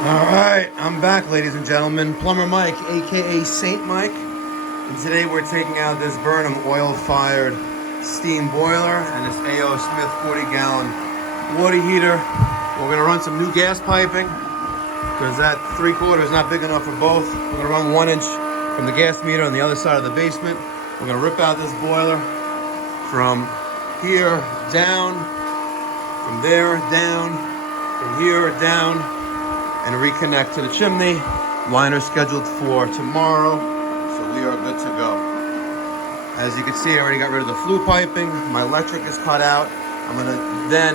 All right, I'm back, ladies and gentlemen. Plumber Mike, aka Saint Mike, and today we're taking out this Burnham oil-fired steam boiler and this A.O. Smith 40-gallon water heater. We're gonna run some new gas piping because that 3/4 is not big enough for both. We're gonna run 1 inch from the gas meter on the other side of the basement. We're gonna rip out this boiler from here down, from there down, from here down, and reconnect to the chimney. Liner scheduled for tomorrow, so we are good to go. As you can see, I already got rid of the flue piping. My electric is cut out. I'm gonna then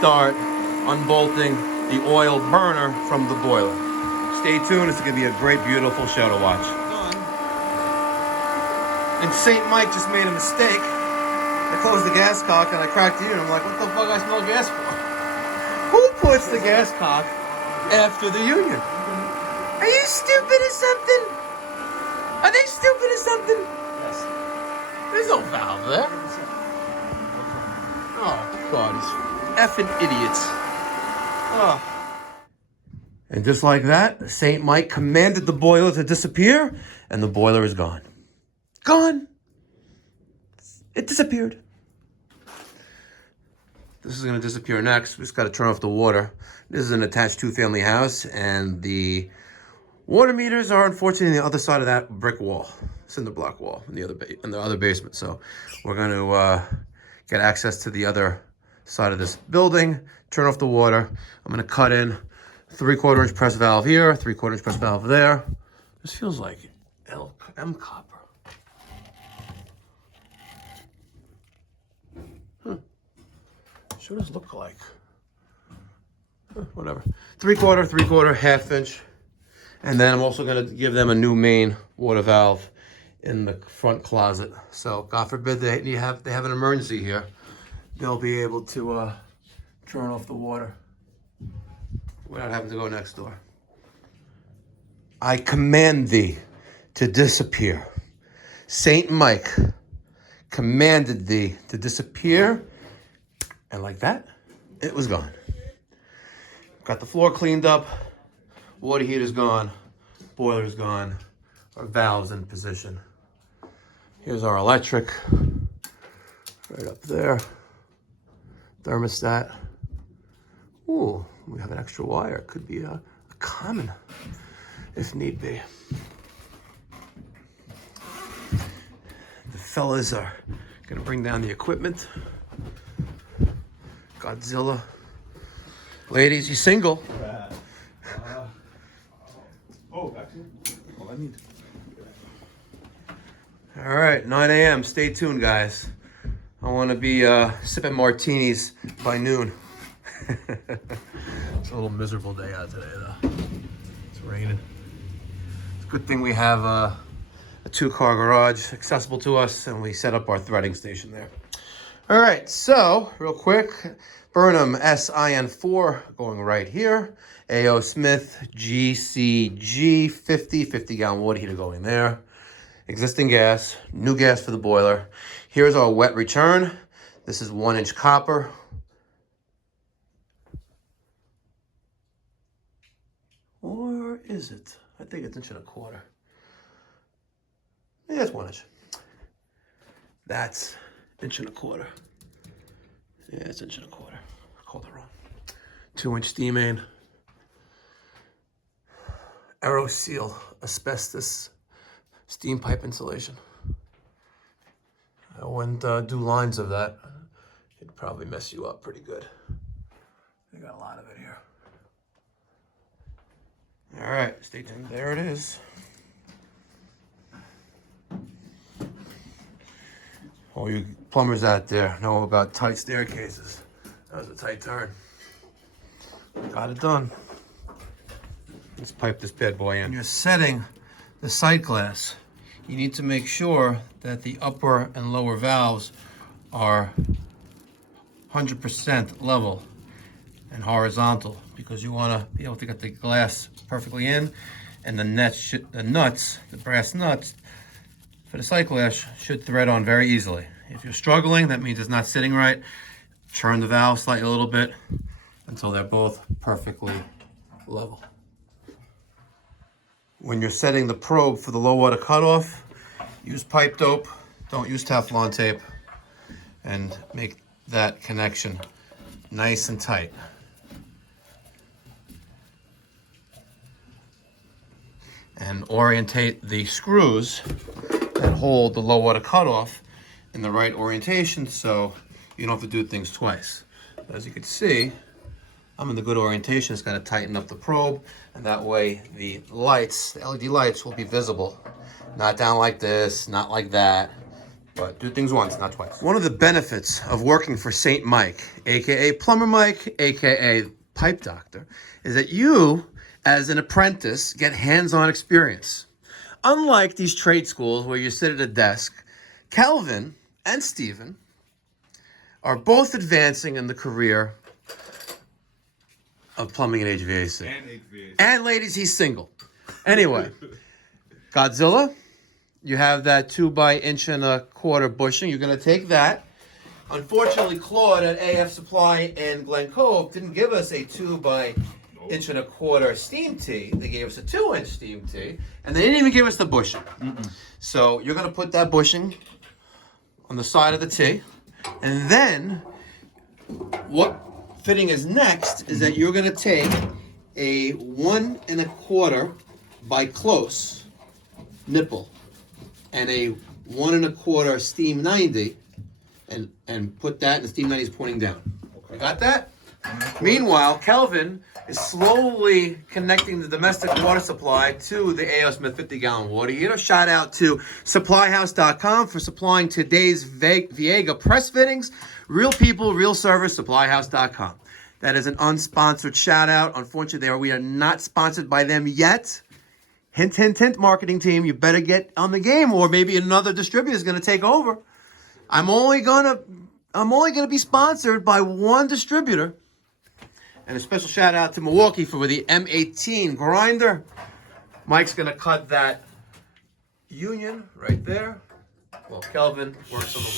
start unbolting the oil burner from the boiler. Stay tuned, it's gonna be a great, beautiful show to watch. And Saint Mike just made a mistake. I closed the gas cock and I cracked the unit. I'm like, what the fuck I smell gas for? Who puts the gas cock after the union? Are you stupid or something? Are they stupid or something? Yes. There's no valve there. Oh, God, these effing idiots. Oh. And just like that, Saint Mike commanded the boiler to disappear, and the boiler is gone. Gone. It disappeared. This is going to disappear next. We just got to turn off the water. This is an attached 2-family house, and the water meters are unfortunately on the other side of that brick wall, cinder block wall in the other basement. So we're going to get access to the other side of this building, turn off the water. I'm going to cut in 3/4 inch press valve here, 3/4 inch press valve there. This feels like M copper. Sure does look like. Whatever. 3/4, 3/4, 1/2 inch. And then I'm also going to give them a new main water valve in the front closet. So God forbid they have an emergency here. They'll be able to turn off the water without having to go next door. I command thee to disappear. Saint Mike commanded thee to disappear. And like that, it was gone. Got the floor cleaned up. Water heater's gone. Boiler's gone. Our valve's in position. Here's our electric. Right up there. Thermostat. Ooh, we have an extra wire. Could be a common, if need be. The fellas are gonna bring down the equipment. Godzilla. Ladies, you single? I need. All right, 9 a.m. Stay tuned, guys. I want to be sipping martinis by noon. It's a little miserable day out today, though. It's raining. It's a good thing we have a 2-car garage accessible to us, and we set up our threading station there. All right, so real quick, Burnham SIN 4 going right here. A.O. Smith GCG 50-gallon water heater going there. Existing gas, new gas for the boiler. Here's our wet return. This is 1 inch copper. Or is it? I think it's 1.25 inches. Yeah, it's 1 inch. That's 1.25 inches. Yeah, it's 1.25 inches. I called it wrong. 2 inch steam main. Aero Seal asbestos steam pipe insulation. I wouldn't do lines of that. It'd probably mess you up pretty good. I got a lot of it here. All right, stay tuned. There it is. All you plumbers out there know about tight staircases. That was a tight turn. Got it done. Let's pipe this bad boy in. When you're setting the sight glass, you need to make sure that the upper and lower valves are 100% level and horizontal, because you want to be able to get the glass perfectly in, and the brass nuts for the sight glass should thread on very easily. If you're struggling, that means it's not sitting right. Turn the valve slightly a little bit until they're both perfectly level. when you're setting the probe for the low water cutoff, use pipe dope, don't use Teflon tape, and make that connection nice and tight. And orientate the screws that hold the low water cutoff in the right orientation so you don't have to do things twice. As you can see, I'm in the good orientation. It's going to tighten up the probe, and that way the lights, the LED lights, will be visible. Not down like this, not like that, but do things once, not twice. One of the benefits of working for St. Mike, aka Plumber Mike, aka Pipe Doctor, is that you, as an apprentice, get hands-on experience. Unlike these trade schools where you sit at a desk, Kelvin and Stephen are both advancing in the career of plumbing and HVAC. And ladies, he's single. Anyway, Godzilla, you have that 2x1.25 bushing. You're going to take that. Unfortunately, Claude at AF Supply in Glen Cove didn't give us a 2x1.25 steam tee. They gave us a 2-inch steam tee, and they didn't even give us the bushing. So you're going to put that bushing on the side of the tee, and then what fitting is next is that you're going to take a 1.25 by close nipple and a 1.25 steam 90 and put that, and the steam 90 is pointing down. Okay. Got that? Meanwhile, Kelvin is slowly connecting the domestic water supply to the A.O. Smith 50-gallon water heater. Shout out to supplyhouse.com for supplying today's Viega press fittings. Real people, real service, supplyhouse.com. That is an unsponsored shout out. Unfortunately, we are not sponsored by them yet. Hint, hint, hint, marketing team. You better get on the game, or maybe another distributor is going to take over. I'm only gonna be sponsored by one distributor. And a special shout out to Milwaukee for the M18 grinder. Mike's gonna cut that union right there. Well, Kelvin works on the wall.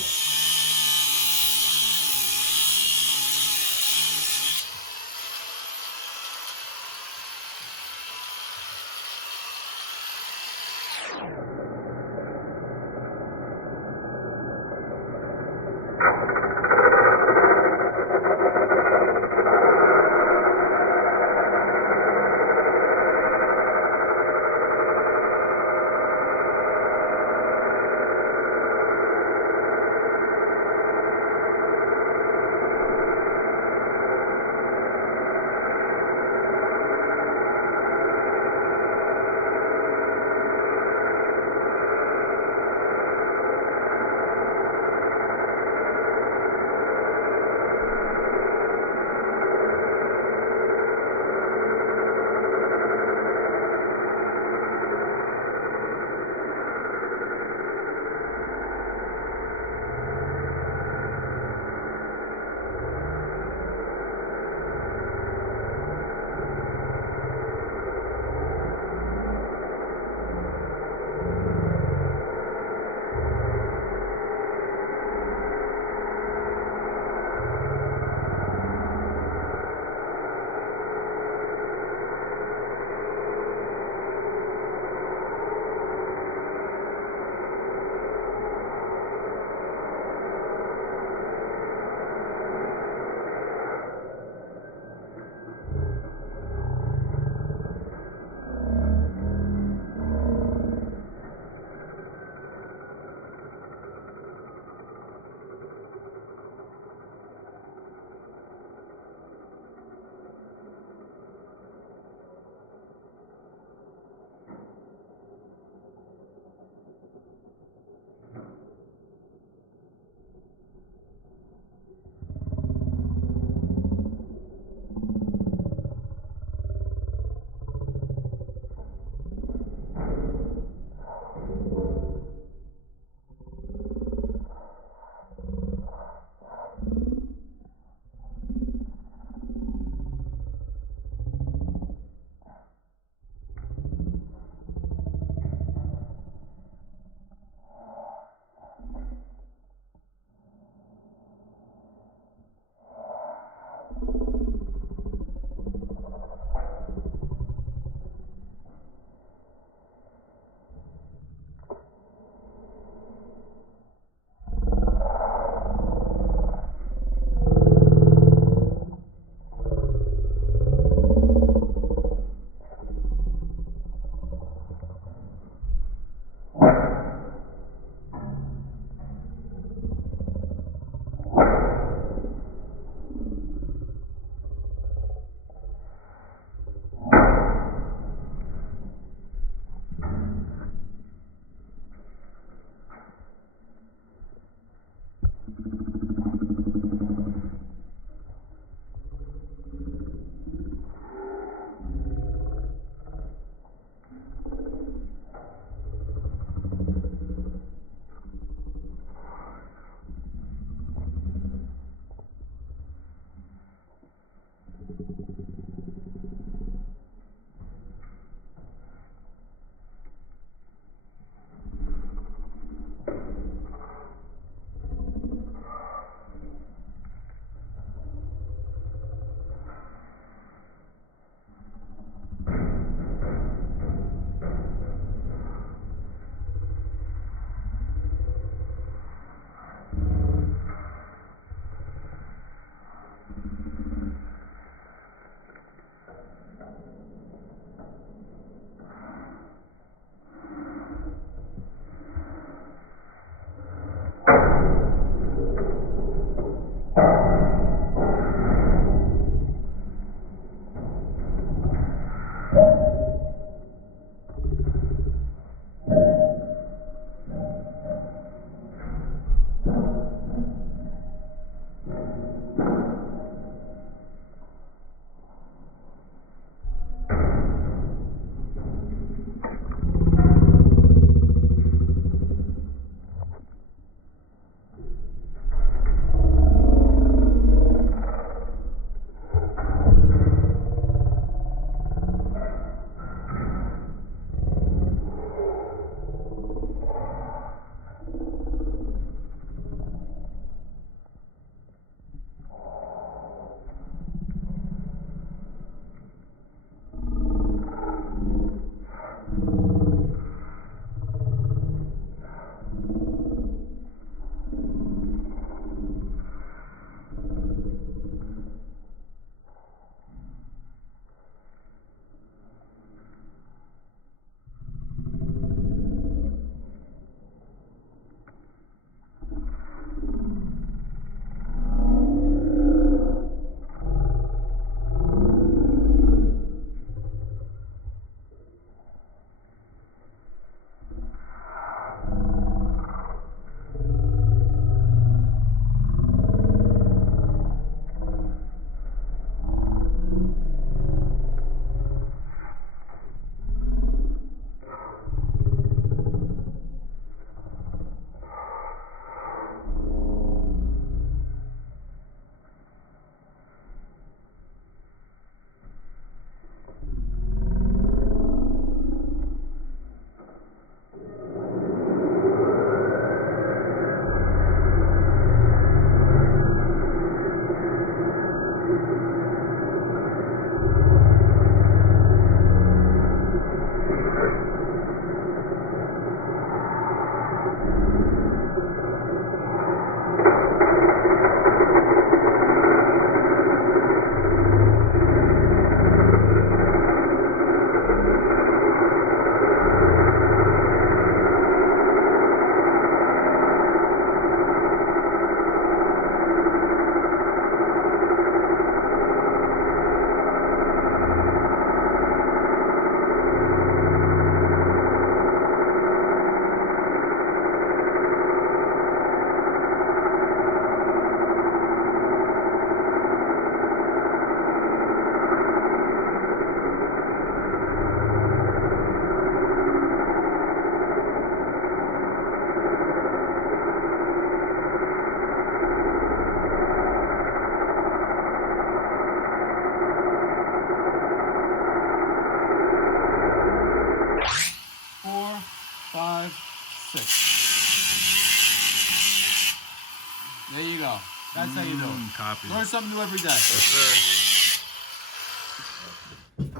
how you do. Copy. Learn something new every day. Yes,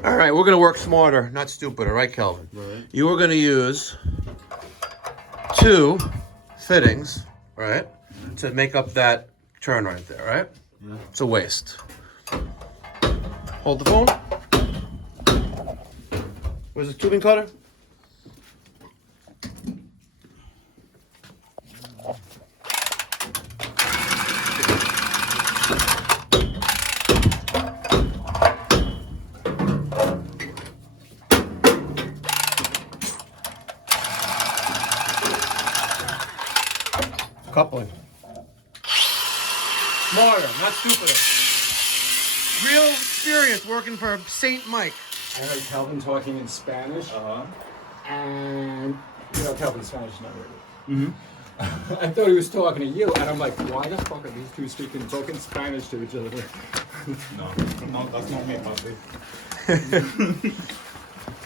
All right, we're gonna work smarter, not stupider, right, Kelvin? Right. You are gonna use 2 fittings, right, to make up that turn right there, right? Yeah. It's a waste. Hold the phone. Where's the tubing cutter? Coupling. Smarter, not stupider. Real experience working for Saint Mike. I heard Kelvin talking in Spanish, and Kelvin's Spanish is not very good. I thought he was talking to you, and I'm like, why the fuck are these two talking Spanish to each other? No, that's not me, puppy.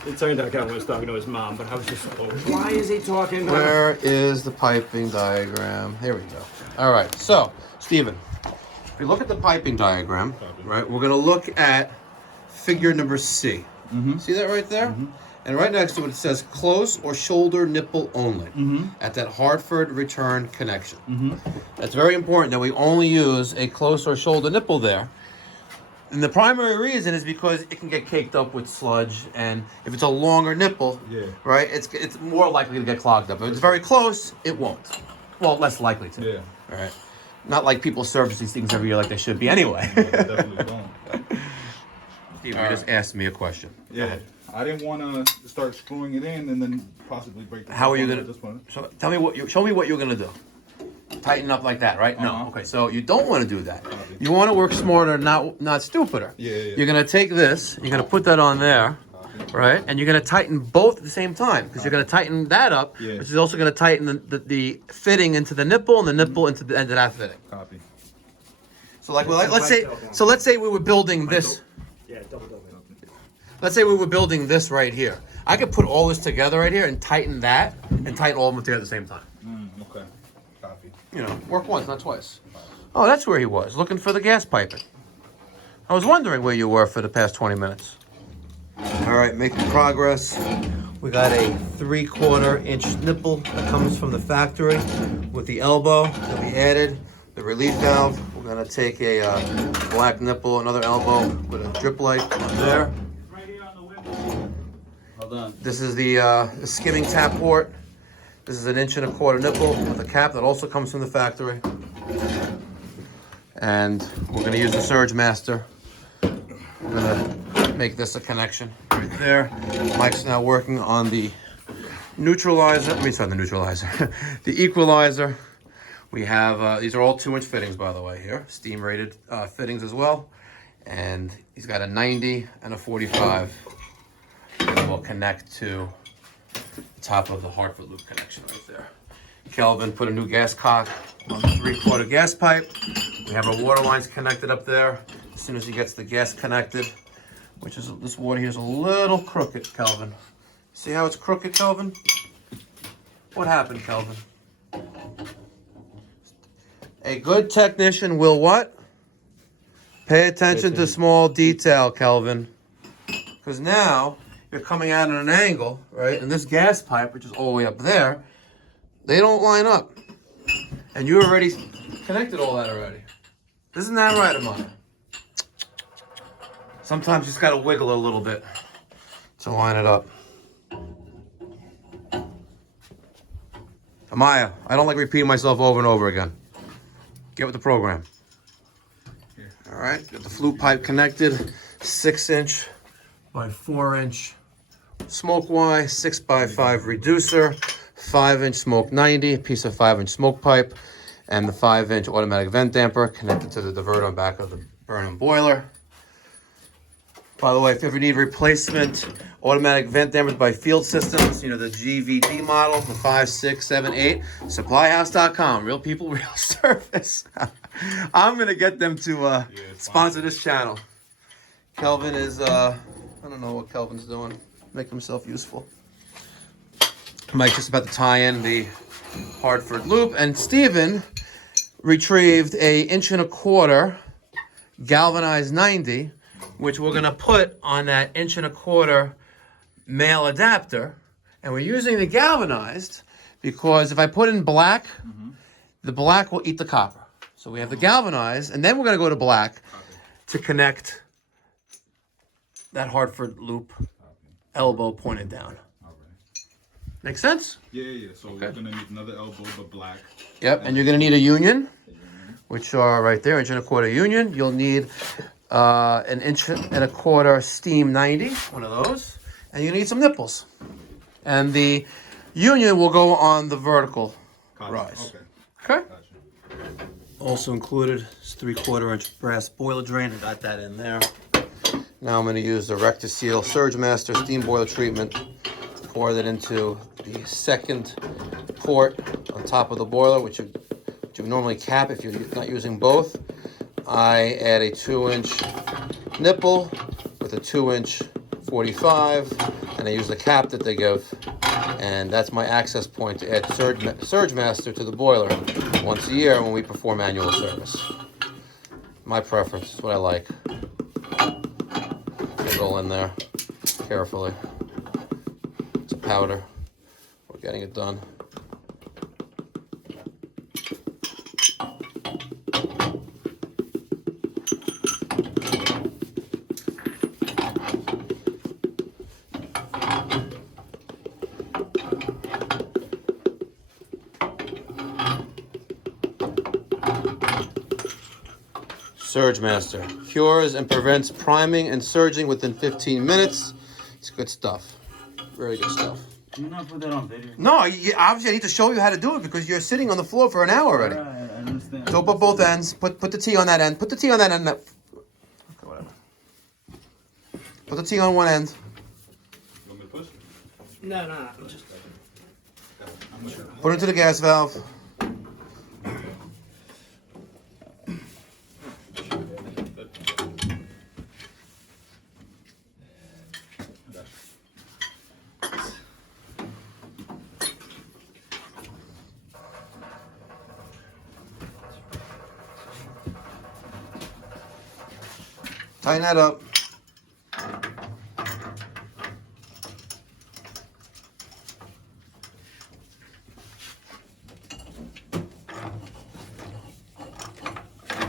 It turned out Kelvin was talking to his mom, but I was just like, why is he talking? Where is the piping diagram? Here we go. All right, so, Stephen, if we look at the piping diagram, right, we're gonna look at figure number C. See that right there? And right next to it, it says close or shoulder nipple only at that Hartford return connection. That's very important that we only use a close or shoulder nipple there. And the primary reason is because it can get caked up with sludge, and if it's a longer nipple, right, it's more likely to get clogged up. If it's very close, it won't. Well, less likely to. Yeah. All right. Not like people service these things every year like they should be anyway. No, they definitely don't. Steve, you just asked me a question. Go Yeah. ahead. I didn't want to start screwing it in and then possibly break the How are you phone gonna? with this one. So tell me show me what you're gonna do. Tighten up like that, right? No. Okay. So you don't want to do that. You want to work smarter, not stupider. Yeah. You're gonna take this. You're gonna put that on there, right? And you're gonna tighten both at the same time because you're gonna tighten that up, Yeah. which is also gonna tighten the fitting into the nipple and the nipple into the end of that fitting. Copy. So let's say we were building this. Yeah, double. Let's say we were building this right here. I could put all this together right here and tighten that and tighten all of them together at the same time. Okay. Copy. You know, work once, not twice. Oh, that's where he was, looking for the gas piping. I was wondering where you were for the past 20 minutes. All right, making progress. We got a 3/4 inch nipple that comes from the factory with the elbow that we added, the relief valve. We're gonna take a black nipple, another elbow with a drip light on there. Right here on the window. Hold on. This is the skimming tap port. This is an 1.25 inch nipple with a cap that also comes from the factory. And we're gonna use the Surge Master. We're gonna make this a connection right there. Mike's now working on the neutralizer. The equalizer. We have, these are all 2-inch fittings, by the way, here. Steam rated fittings as well. And he's got a 90 and a 45. And we'll connect to the top of the Hartford loop connection right there. Kelvin put a new gas cock on the 3/4 gas pipe. We have our water lines connected up there. As soon as he gets the gas connected, which is, this water here is a little crooked, Kelvin. See how it's crooked, Kelvin? What happened, Kelvin? A good technician will what? Pay attention to small detail, Kelvin. Because now you're coming out at an angle, right? And this gas pipe, which is all the way up there, they don't line up. And you already connected all that already. Isn't that right, Amaya? Sometimes you just gotta wiggle it a little bit to line it up. Amaya, I don't like repeating myself over and over again. Get with the program. All right, got the flue pipe connected, 6-inch by 4-inch smoke Y, 6x5 reducer, 5-inch smoke 90, a piece of 5-inch smoke pipe, and the 5-inch automatic vent damper connected to the diverter on back of the Burnham boiler. By the way, if you ever need replacement automatic vent dampers by Field Systems, you know, the GVD model, the 5, 6, 7, 8, supplyhouse.com, real people, real service. I'm going to get them to sponsor this channel. Kelvin is, I don't know what Kelvin's doing, make himself useful. Mike's just about to tie in the Hartford loop, and Steven retrieved a 1.25" galvanized 90, which we're gonna put on that 1.25" male adapter. And we're using the galvanized because if I put in black, the black will eat the copper. So we have the galvanized, and then we're gonna go to black to connect that Hartford loop elbow pointed down. Make sense? Yeah. So we're gonna need another elbow, but black. Yep, and you're gonna need a union, which are right there, 1.25" union. You'll need an 1.25" steam 90, one of those, and you need some nipples. And the union will go on the vertical rise. Okay. Also included is 3/4 inch brass boiler drain. I got that in there. Now I'm going to use the Recta-Seal Surge Master steam boiler treatment. Pour that into the second port on top of the boiler, which you normally cap if you're not using both. I add a 2-inch nipple with a 2-inch 45, and I use the cap that they give, and that's my access point to add Surge Master to the boiler once a year when we perform annual service. My preference, it's what I like. Roll in there carefully. It's a powder. We're getting it done. Surge Master cures and prevents priming and surging within 15 minutes. It's good stuff. Very good stuff. Do you not put that on video? No, obviously I need to show you how to do it because you're sitting on the floor for an hour already. Right, I understand. Dope up both ends. Put the T on that end. Put the T on that end. Okay, whatever. Put the T on one end. You want me to push? No, I'm just. Put it into the gas valve. Tighten that up.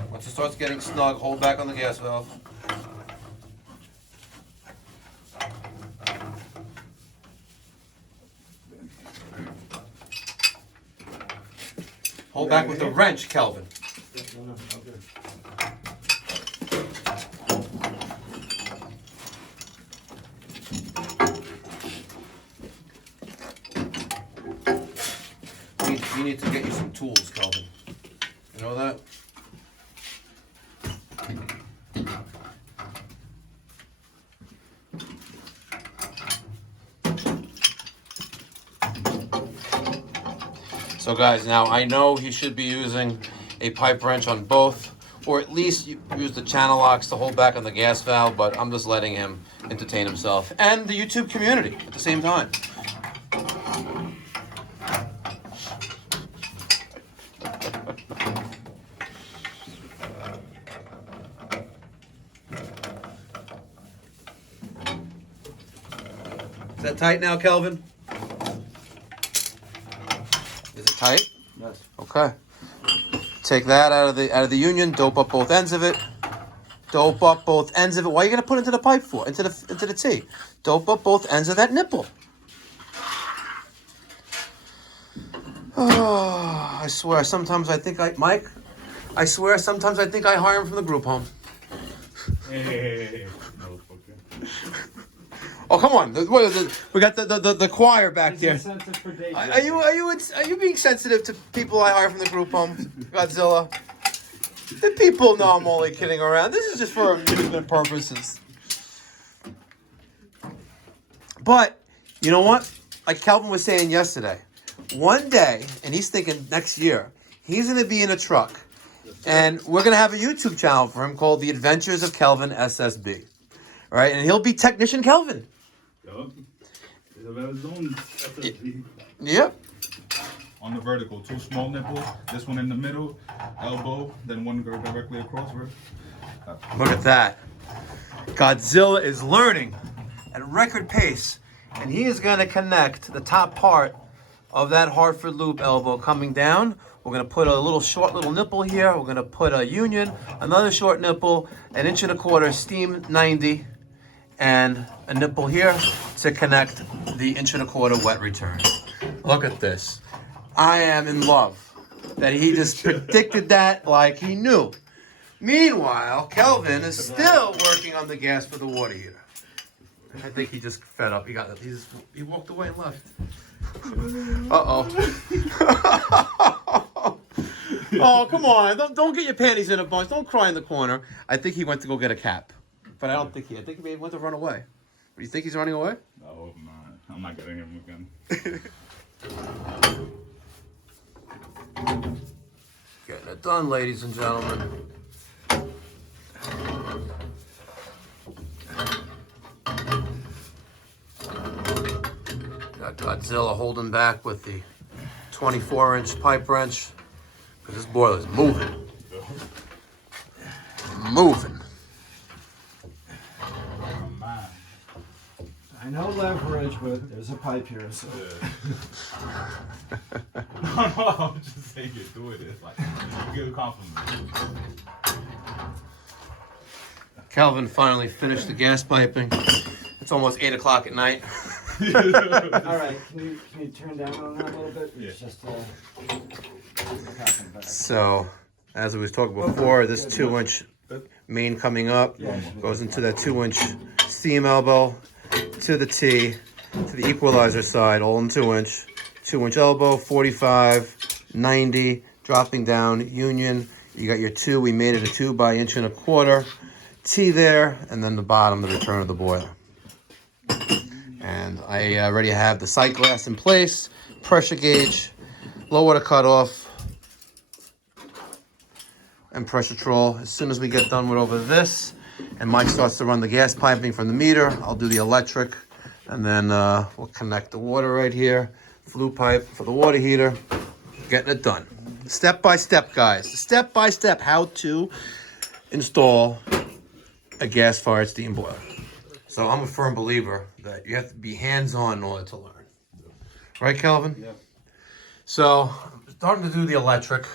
Once it starts getting snug, hold back on the gas valve. Hold back with the wrench, Kelvin. You need to get you some tools, Kelvin. You know that? So guys, now I know he should be using a pipe wrench on both, or at least use the channel locks to hold back on the gas valve, but I'm just letting him entertain himself and the YouTube community at the same time. Is that tight now, Kelvin? Is it tight? Yes. Okay. Take that out of the union. Dope up both ends of it. Dope up both ends of it. Why are you gonna put it into the pipe for? Into the T. Dope up both ends of that nipple. Oh, I swear. Sometimes I think Mike. I swear. Sometimes I think I hire him from the group home. Hey. Oh, come on. We got the choir back there. Are you being sensitive to people I hire from the group home, Godzilla? The people know I'm only kidding around. This is just for amusement purposes. But, you know what? Like Kelvin was saying yesterday, one day, and he's thinking next year, he's going to be in a truck, and we're going to have a YouTube channel for him called The Adventures of Kelvin SSB. Right? And he'll be Technician Kelvin. Yup. He'll have his own SSB. Yep. on the vertical. 2 small nipples. This one in the middle, elbow. Then one go directly across. Look at that. Godzilla is learning at record pace, and he is going to connect the top part of that Hartford loop elbow coming down. We're going to put a little short little nipple here. We're going to put a union, another short nipple, 1.25 inch steam 90, and a nipple here to connect the 1.25 inch wet return. Look at this. I am in love that he just predicted that like he knew. Meanwhile, Kelvin is still working on the gas for the water heater. I think he just fed up. He walked away and left. Uh-oh. Oh, come on. Don't get your panties in a bunch. Don't cry in the corner. I think he went to go get a cap. But I think he maybe went to run away. Do you think he's running away? No, I'm not getting him again. Getting it done, ladies and gentlemen. Got Godzilla holding back with the 24-inch pipe wrench because this boiler's moving. Moving. I know leverage, but there's a pipe here, so. I'm just saying you're doing it. It's like, give a compliment. Calvin finally finished the gas piping. It's almost 8 o'clock at night. All right, can you turn down on that a little bit? Yeah. It's just back. So, as I was talking before, this 2-inch main coming up goes into that 2-inch steam elbow to the T, to the equalizer side, all in 2-inch. 2-inch elbow, 45, 90, dropping down, union. You got your 2, we made it a 2 by 1.25 inch. T there, and then the bottom, the return of the boiler. And I already have the sight glass in place, pressure gauge, low water cutoff, and pressure troll. As soon as we get done with over this, and Mike starts to run the gas piping from the meter, I'll do the electric, and then we'll connect the water right here, flue pipe for the water heater, getting it done. Step by step, guys. Step by step, how to install a gas-fired steam boiler. So I'm a firm believer that you have to be hands-on in order to learn. Right, Kelvin? Yeah. So I'm starting to do the electric.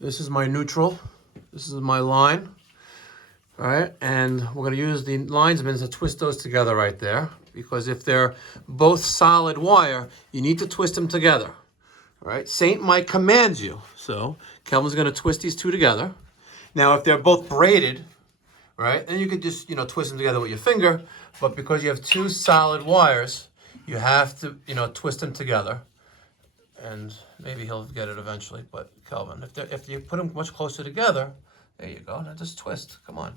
This is my neutral. This is my line. All right, and we're going to use the linesmen to twist those together right there, because if they're both solid wire, you need to twist them together. All right, Saint Mike commands you. So Kelvin's going to twist these two together. Now, if they're both braided, right, then you could just, twist them together with your finger. But because you have 2 solid wires, you have to, twist them together. And maybe he'll get it eventually. But Kelvin, if you put them much closer together, there you go. Now just twist. Come on.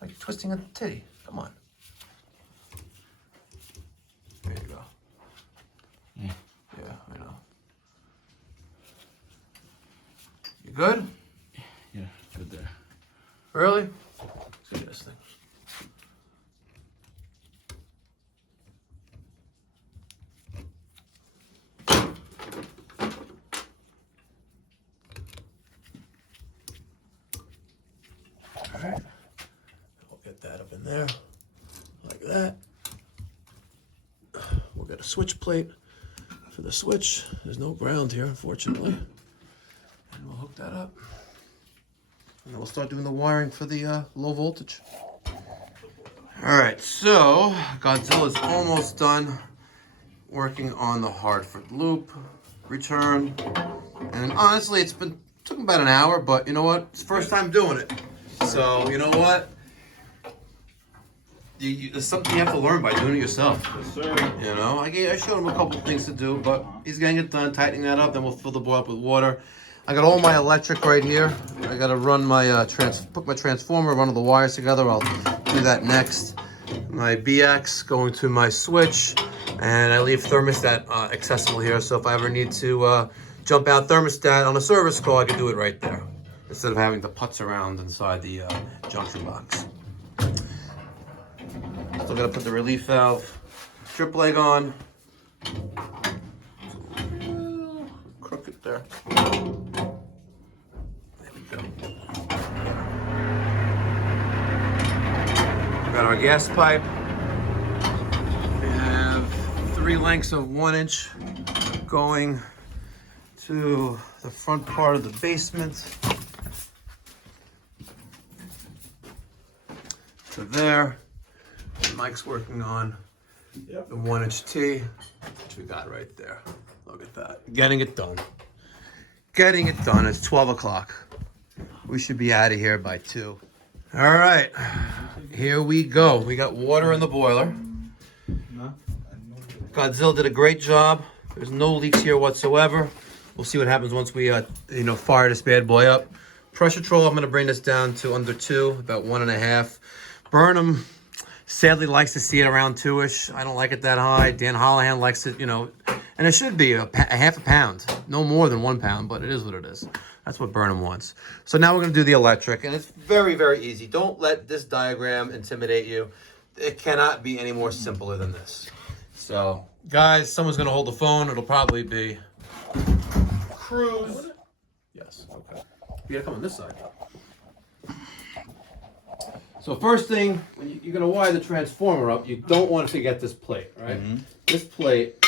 Like twisting a titty. Come on. There you go. Yeah, I know. You good? Yeah, good there. Really? Let's see this thing. All right. We'll get that up in there, like that. We'll get a switch plate for the switch. There's no ground here, unfortunately. And we'll hook that up. And then we'll start doing the wiring for the low voltage. All right, so Godzilla's almost done working on the Hartford loop return. And honestly, took about an hour, but you know what? It's the first time doing it. So, you know what? There's something you have to learn by doing it yourself. Yes, sir. I showed him a couple of things to do, but he's getting it done, tightening that up, then we'll fill the bowl up with water. I got all my electric right here. I gotta run my, put my transformer, run all the wires together. I'll do that next. My BX going to my switch, and I leave thermostat accessible here, so if I ever need to jump out thermostat on a service call, I can do it right there, instead of having to putz around inside the junction box. Still gotta put the relief valve drip leg on. gas pipe. We have 3 lengths of 1 inch going to the front part of the basement. To there. Mike's working on the 1 inch T, which we got right there. Look at that. Getting it done. Getting it done. It's 12 o'clock. We should be out of here by 2. All right. Here we go. We got water in the boiler. Godzilla did a great job. There's no leaks here whatsoever. We'll see what happens once we, fire this bad boy up. Pressure control, I'm going to bring this down to under 2, about 1.5. Burnham sadly likes to see it around 2-ish. I don't like it that high. Dan Hollahan likes it, and it should be a half a pound. No more than 1 pound, but it is what it is. That's what Burnham wants. So now we're going to do the electric, and it's very, very easy. Don't let this diagram intimidate you. It cannot be any more simpler than this. So, guys, someone's going to hold the phone. It'll probably be Cruz. Yes, okay. You got to come on this side. So first thing, when you're going to wire the transformer up, you don't want to forget this plate, right? Mm-hmm. This plate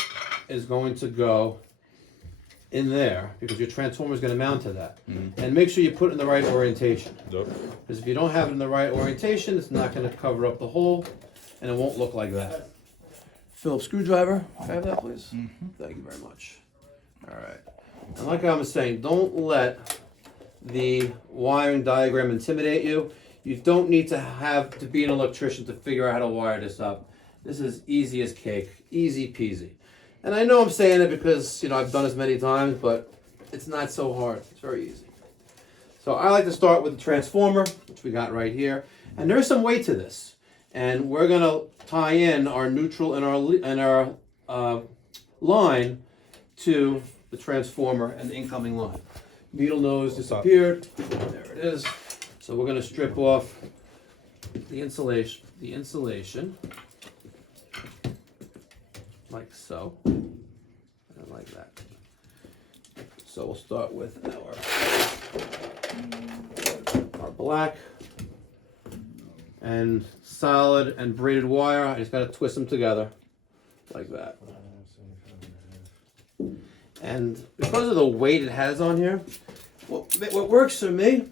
is going to go in there because your transformer is going to mount to that. Mm-hmm. And make sure you put it in the right orientation. Yep. Because if you don't have it in the right orientation, it's not going to cover up the hole and it won't look like that. Phillips screwdriver, can I have that please? Mm-hmm. Thank you very much. All right. And like I was saying, don't let the wiring diagram intimidate you. You don't need to be an electrician to figure out how to wire this up. This is easy as cake, easy peasy. And I know I'm saying it because, I've done this many times, but it's not so hard. It's very easy. So I like to start with the transformer, which we got right here. And there's some weight to this. And we're going to tie in our neutral and our line to the transformer and the incoming line. Needle nose disappeared. There it is. So we're going to strip off the insulation, like so, and like that. So we'll start with our black and solid and braided wire. I just got to twist them together like that. And because of the weight it has on here, what works for me,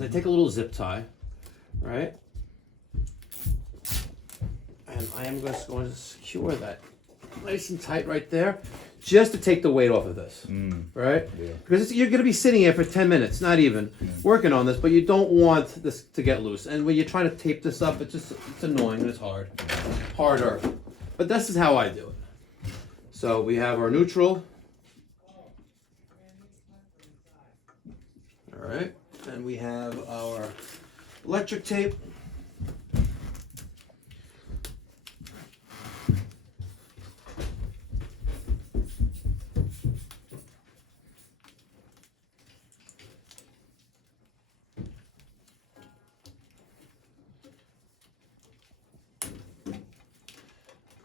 I take a little zip tie, right? And I am just going to secure that nice and tight right there, just to take the weight off of this, right? Yeah. Because you're going to be sitting here for 10 minutes, not even, working on this, but you don't want this to get loose. And when you're trying to tape this up, it's annoying and it's harder. But this is how I do it. So we have our neutral. All right. And we have our electric tape.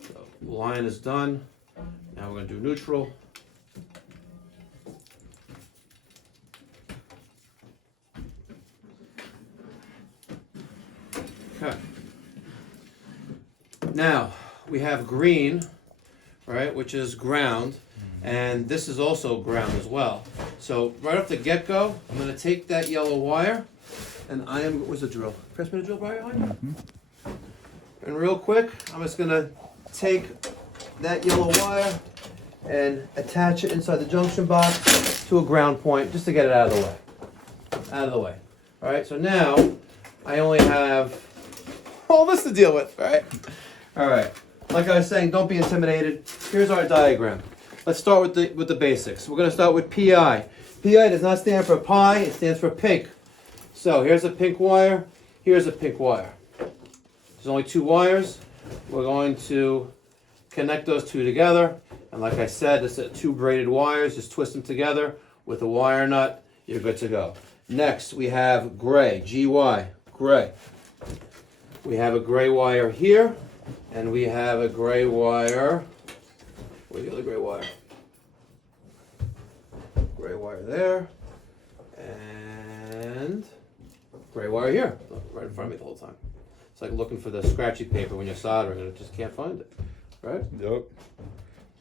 So line is done. Now we're going to do neutral. Okay. Now we have green, right, which is ground, and this is also ground as well. So right off the get-go, I'm going to take that yellow wire, and where's the drill? Press me the drill, Brian. And real quick, I'm just going to take that yellow wire and attach it inside the junction box to a ground point just to get it out of the way. Out of the way. All right, so now I only have all this to deal with, right? All right. Like I was saying, don't be intimidated. Here's our diagram. Let's start with the basics. We're going to start with PI. PI does not stand for pie, it stands for pink. So here's a pink wire, here's a pink wire. There's only 2 wires. We're going to connect those 2 together. And like I said, this is 2 braided wires. Just twist them together with a wire nut. You're good to go. Next, we have gray, GY, gray. We have a gray wire here, and we have a gray wire. Where's the other gray wire? Gray wire there, and gray wire here, right in front of me the whole time. It's like looking for the scratchy paper when you're soldering and it just can't find it, right? Yep.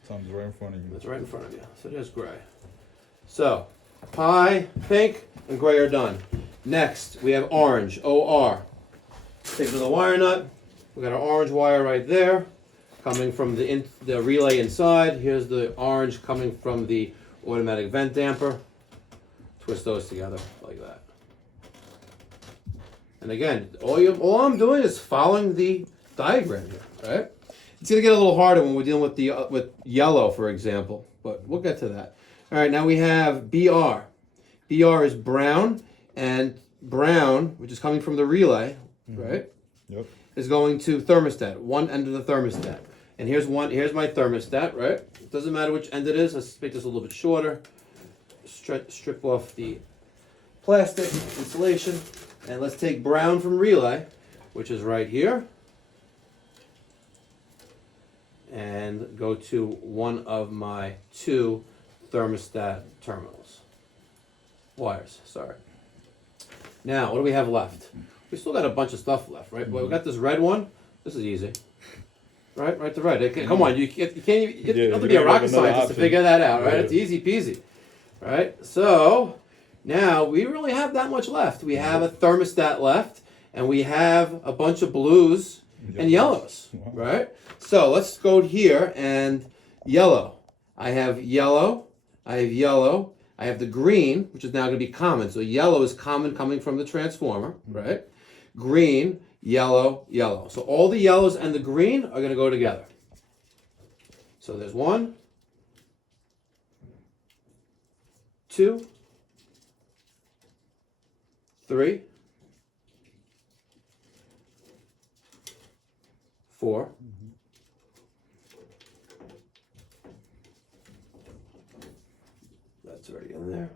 Something's right in front of you. It's right in front of you. So there's gray. So, pie, pink, and gray are done. Next, we have orange, OR. Take the wire nut. We got our orange wire right there, coming from the relay inside. Here's the orange coming from the automatic vent damper. Twist those together like that. And again, all I'm doing is following the diagram here, right? It's gonna get a little harder when we're dealing with with yellow, for example, but we'll get to that. All right, now we have BR. BR is brown, and brown, which is coming from the relay, right? Yep. Is going to thermostat, one end of the thermostat. And here's my thermostat, right? It doesn't matter which end it is. Let's make this a little bit shorter. Strip off the plastic insulation. And let's take brown from relay, which is right here. And go to one of my 2 thermostat terminals. Wires, sorry. Now, what do we have left? We still got a bunch of stuff left, right? Well, we got this red one. This is easy. Right to right. Come on, you can't even, you don't have to be a rocket scientist to figure that out, right? It's easy peasy. Right? So, now we really have that much left. We have a thermostat left, and we have a bunch of blues and yellows, right? So, let's go here and yellow. I have yellow. I have yellow. I have the green, which is now going to be common. So, yellow is common coming from the transformer, right? Green, yellow, yellow. So all the yellows and the green are going to go together. So there's 1, 2, 3, 4. That's already in there.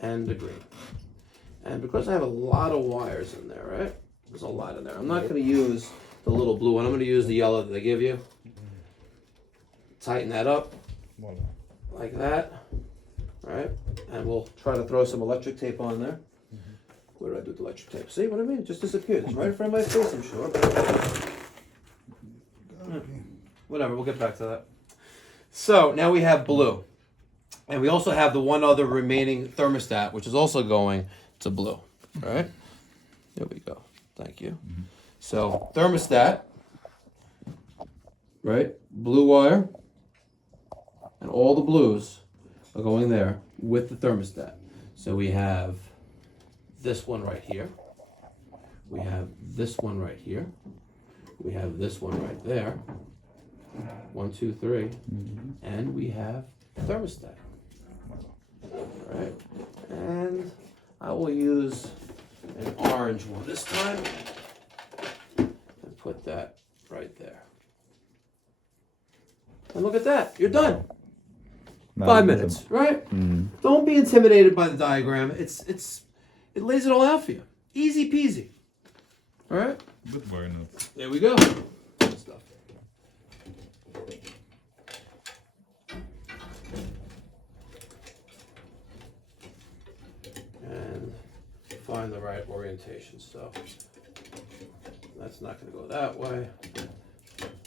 And the green. And because I have a lot of wires in there, right? There's a lot in there. I'm not going to use the little blue one. I'm going to use the yellow that they give you. Tighten that up like that, right? And we'll try to throw some electric tape on there. Where did I do the electric tape? See what I mean? It just disappeared. It's right in front of my face, I'm sure. Whatever, we'll get back to that. So now we have blue. And we also have the one other remaining thermostat, which is also going to blue, right? There we go. Thank you. So thermostat, right? Blue wire, and all the blues are going there with the thermostat. So we have this one right here. We have this one right here. We have this one right there. 1, 2, 3. And we have thermostat. Right? And I will use an orange one this time and put that right there. And look at that, you're done. 5 minutes, right? Don't be intimidated by the diagram. It lays it all out for you. Easy peasy. All right? Good wire nuts. There we go. Good stuff. And find the right orientation. So that's not going to go that way.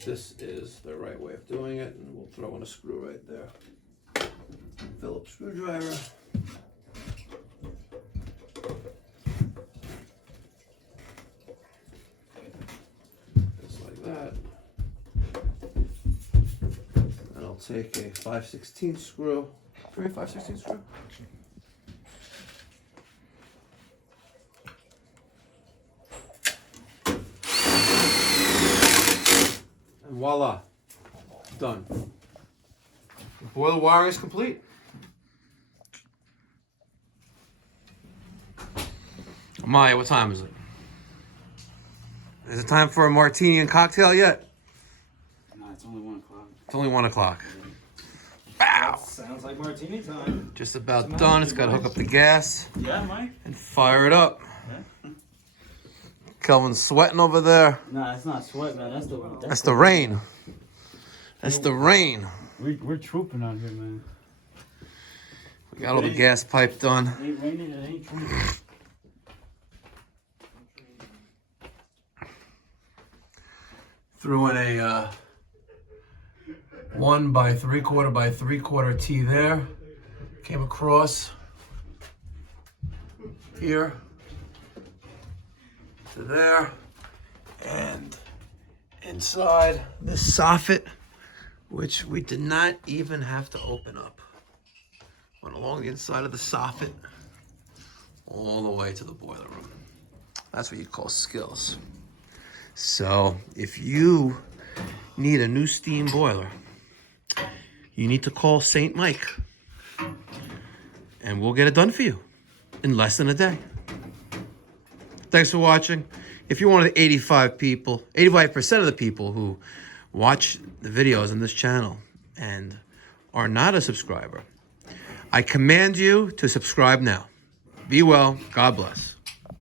This is the right way of doing it, and we'll throw in a screw right there. Phillips screwdriver. Just like that. And I'll take a 5/16 screw. Three 5/16 screw. And voila, done. The boiler wiring is complete. Maya, what time is it? Is it time for a martini and cocktail yet? No, it's only 1 o'clock. It's only 1 o'clock. Bow! Sounds like martini time. Just about done. It's got to hook up the gas Yeah, Mike? and fire it up. Kelvin's sweating over there. Nah, it's not sweat, man. That's the rain. That's the rain. We're trooping out here, man. We got all the gas pipe done. It ain't raining, it ain't trooping. Threw in a 1 by 3/4 by 3/4 T there. Came across here to there, and inside this soffit, which we did not even have to open up. Went along the inside of the soffit all the way to the boiler room. That's what you call skills. So if you need a new steam boiler, you need to call St. Mike, and we'll get it done for you in less than a day. Thanks for watching. If you're one of the 85% of the people who watch the videos on this channel and are not a subscriber, I command you to subscribe now. Be well. God bless.